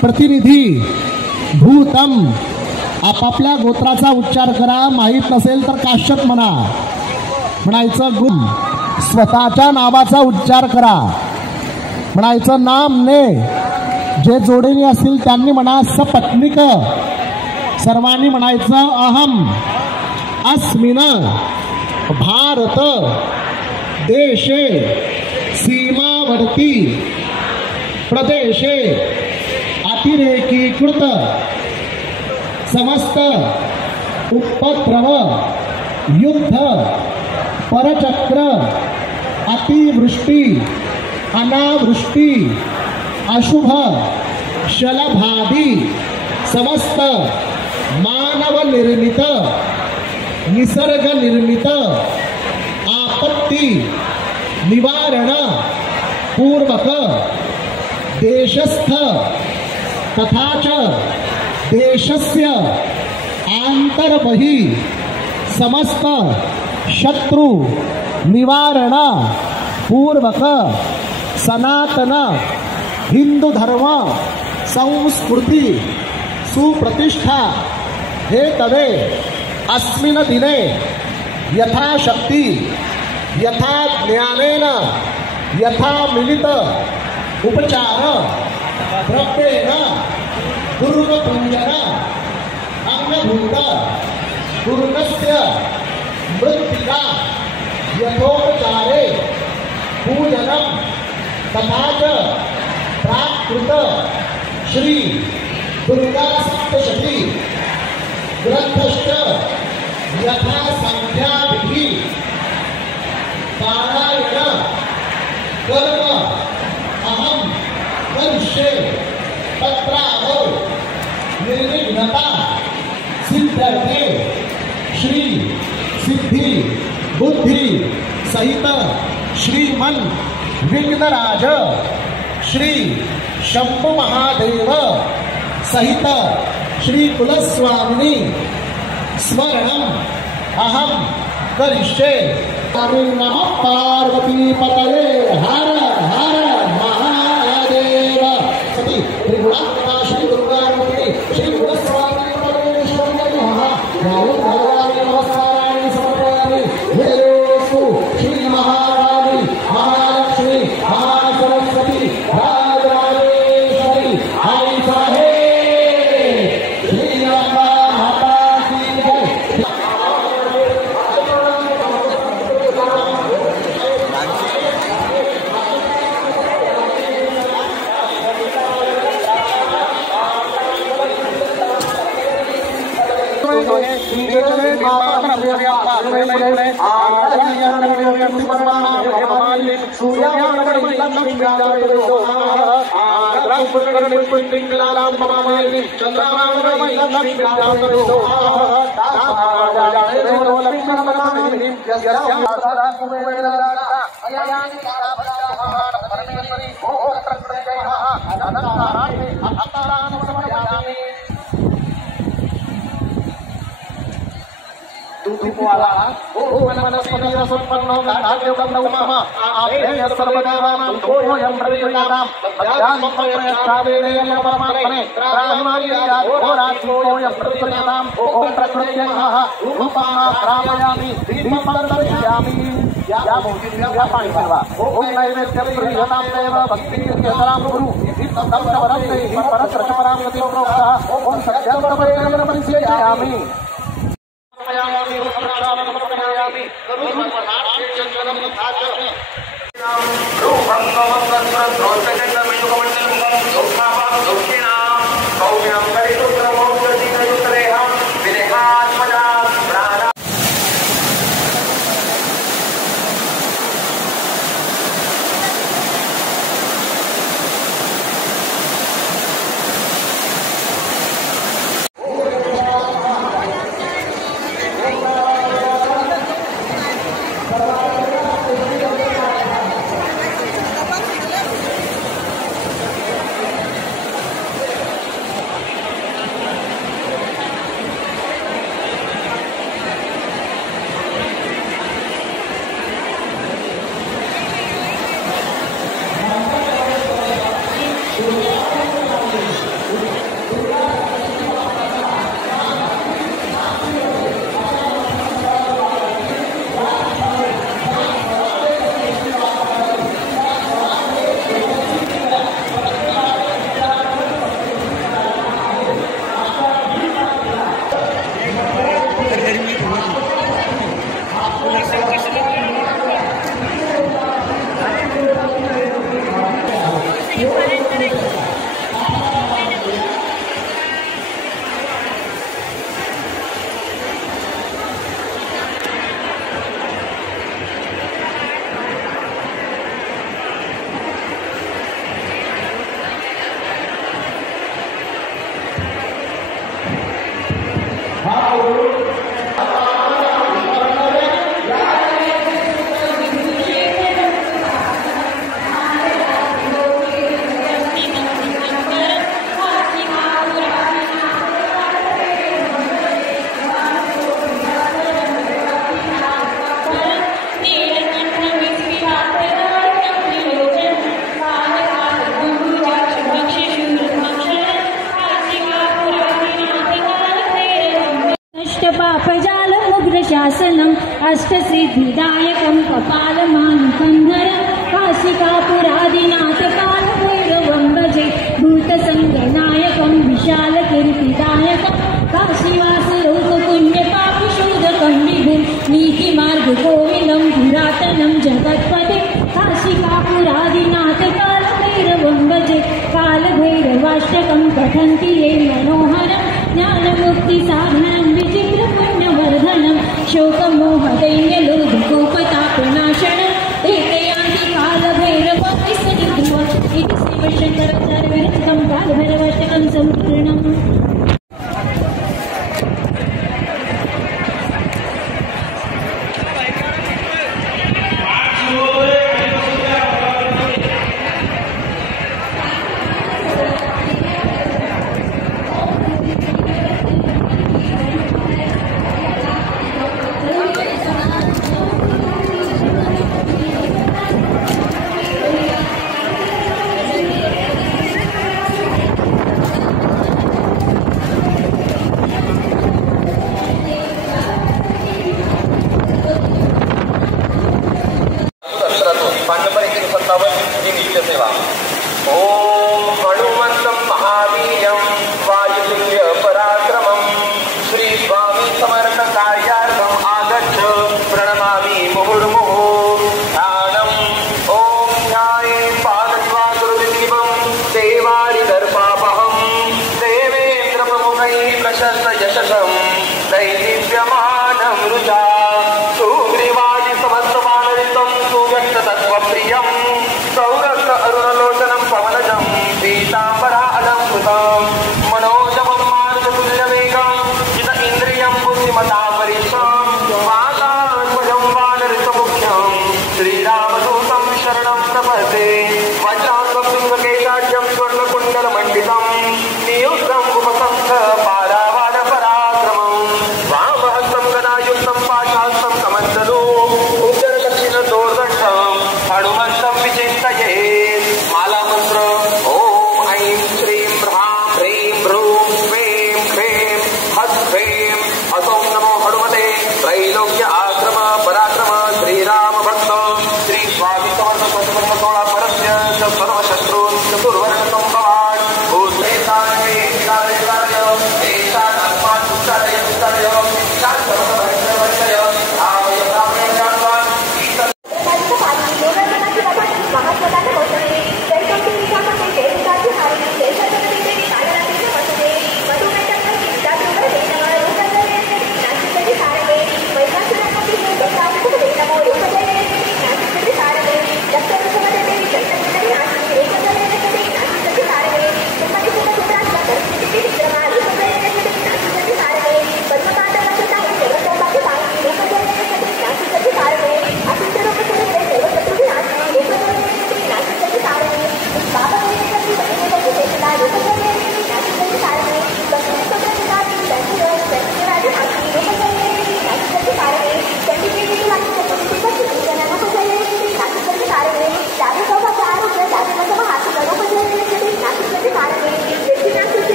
प्रतिनिधी भूतम आपापल्या गोत्राचा उच्चार करा, माहित नसेल तर काश्यप म्हणा, म्हणायचं गुण स्वतःच्या नावाचा उच्चार करा, म्हणायचं नाम ने, जे जोडीने असतील त्यांनी म्हणा सपत्निक, सर्वांनी म्हणायचं अहम अस्मिन भारत देशे सीमावर्ती प्रदेशे अतिरेकीकृत समस्त उपद्रव युद्ध परचक्र अतिवृष्टी अनावृष्टी अशुभ शलभादी समस्त मानव निर्मित निसर्ग निर्मित आपत्ती निवारण पूर्वक देशस्थ तथा च देशस्य आंतरबहि समस्त शत्रु निवारण पूर्वक सनातन हिंदू धर्म संस्कृती सुप्रतिष्ठा हे तवे अस्मिन् दिने यथाशक्ति यथा ज्ञानेन यथा मिलित उपचार द्रव्येन दुर्गपूजन अंगभूत दुर्गस्य मृत्तिका यथोपचारे पूजनम तथा च प्राकृत श्री दुर्गा सप्तशती ग्रंथश्च यथा संख्या विधि पारायण कर्म अहम करिष्ये तत्राहो निर्विघ्नता सिद्ध्यर्थे श्री सिद्धि बुद्धि सहित श्रीमन विघ्नराज श्री शंभु महादेव सहित श्री कुलस्वामिनी स्मरणम अहम करिष्ये। नमः पार्वती पतये हर हर महादेव। सती त्रिगुणात्मिका श्री दुर्गा मूर्ति श्री कुलस्वामिनी परमेश्वरी भगवानी नमस्काराणि समर्पयामि। हेलेस्तु श्री महारानी महालक्ष्मी महासरस्वती राजराजेश्वरी आई साहे श्री अम्बा माता की जय। शासनम अष्टसिद्धिदायकं कपालमानकंधरं काशिकापुरादिनाथ कालभैरवं भजे भूतसंगनायकं विशालकीर्तिदायकं काशीवासलोकपुण्यपापिशोधकं विभुं नीतिमार्गगोविन्दं पुरातनं जगत्पते काशिकापुरादिनाथ कालभैरवं भजे कालभैरवाष्टकं पठन्ति ये मनोहरं ज्ञानमुक्तिसाधनं विचित्रपुण्यवर्धनं शोकमोहदैन्यलोधकोपतापनाशनं एतयान्ति कालभैरवं सनिध्रुवम् इति शिवशङ्कराचार्यविरचितं कालभैरवाष्टकं सम्पूर्णम्।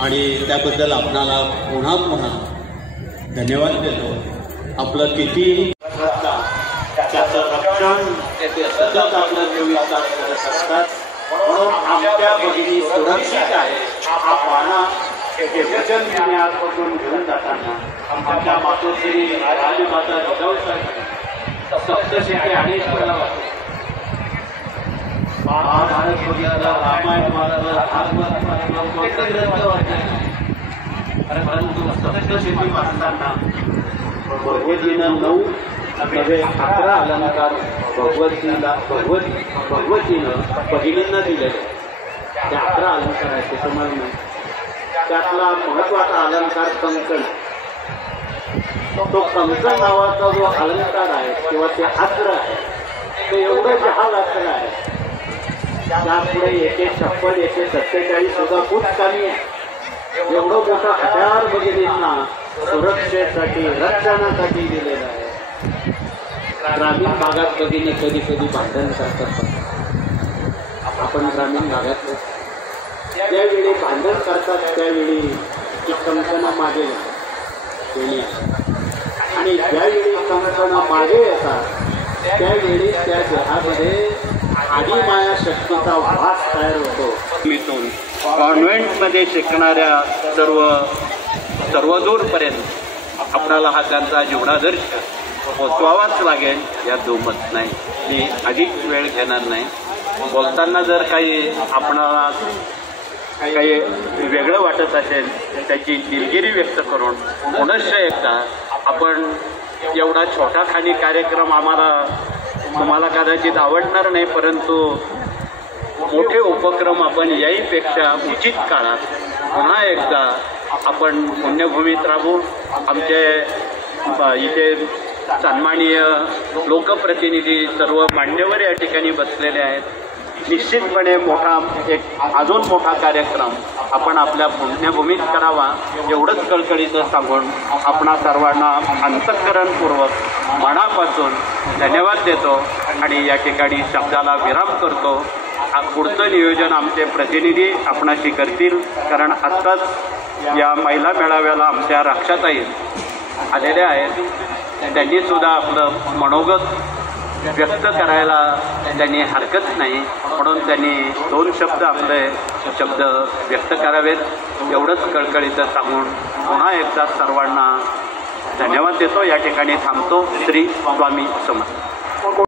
आणि त्याबद्दल आपणाला पुन्हा पुन्हा धन्यवाद देतो. आपलं किती त्याचं रक्षण सतत आपलं 24 तास करत असतात. म्हणून आमच्या भगिनी सुरक्षित आहे हा पाना हे वचन तिने आजपासून घेऊन जाताना आमच्या मातोश्री राजमाता जिजाऊसाठी सप्तशती अनेक वेळा वाटतो. महाभारत बघितला, रामायण वाचलं, भागवत वाचलं, कोणतं ग्रंथ वाचलं, परंतु सप्तशती वाचताना भगवतीनं 9 नव्हे 11 अलंकार भगवतीनं बहिणींना दिले. ते 11 अलंकार आहेत. त्याच्यामुळे त्यातला महत्वाचा अलंकार कंकण. तो कंकण नावाचा जो अलंकार आहे किंवा ते अस्त्र आहे ते एवढं जहाल अस्त्र आहे. त्यापुढे 156 147 सुद्धा खूप कमी आहे. एवढं मोठं हत्यार भगिनींना सुरक्षेसाठी रक्षणासाठी दिलेलं आहे. ग्रामीण भागात भगिनी कधी कधी भांडण करतात. आपण ग्रामीण भागात ज्यावेळी भांडण करतात त्यावेळी ती कंकणं मागे येतात आणि ज्यावेळी कंकणं मागे येतात त्यावेळी त्या देहामध्ये आदिमाया शक्तीचा वास तयार होतो. मिळून कॉन्व्हेंटमध्ये शिकणाऱ्या सर्व दूरपर्यंत आपल्याला हा त्यांचा जीवनादर्श पोचवावाच लागेल यात दुमत नाही. मी अधिक वेळ घेणार नाही. बोलताना जर काही आपणाला काही वेगळं वाटत असेल त्याची दिलगिरी व्यक्त करून पुनश्च एकदा आपण एवढा छोटा खाली कार्यक्रम तुम्हाला कदाचित आवडणार नाही, परंतु मोठे उपक्रम आपण याहीपेक्षा उचित काळात पुन्हा एकदा आपण पुण्यभूमीत राहू. आमचे इथे सन्माननीय लोकप्रतिनिधी सर्व मान्यवर या ठिकाणी बसलेले आहेत. निश्चितपणे अजून मोठा कार्यक्रम आपण आपल्या पुण्यभूमीत करावा एवढंच कळकळीचं सांगून आपणा सर्वांना अंतःकरणपूर्वक मनापासून धन्यवाद देतो आणि या ठिकाणी शब्दाला विराम करतो. पुढचं नियोजन आमचे प्रतिनिधी आपणाशी करतील, कारण आत्ताच या महिला मेळाव्याला आमच्या रक्षाताई आलेल्या आहेत. त्यांनी सुद्धा आपलं मनोगत व्यक्त करायला त्यांनी हरकत नाही, म्हणून त्यांनी 2 शब्द आपले शब्द व्यक्त करावेत एवढंच कळकळीचं सांगून पुन्हा एकदा सर्वांना धन्यवाद देतो. या ठिकाणी थांबतो. श्री स्वामी समर्थ.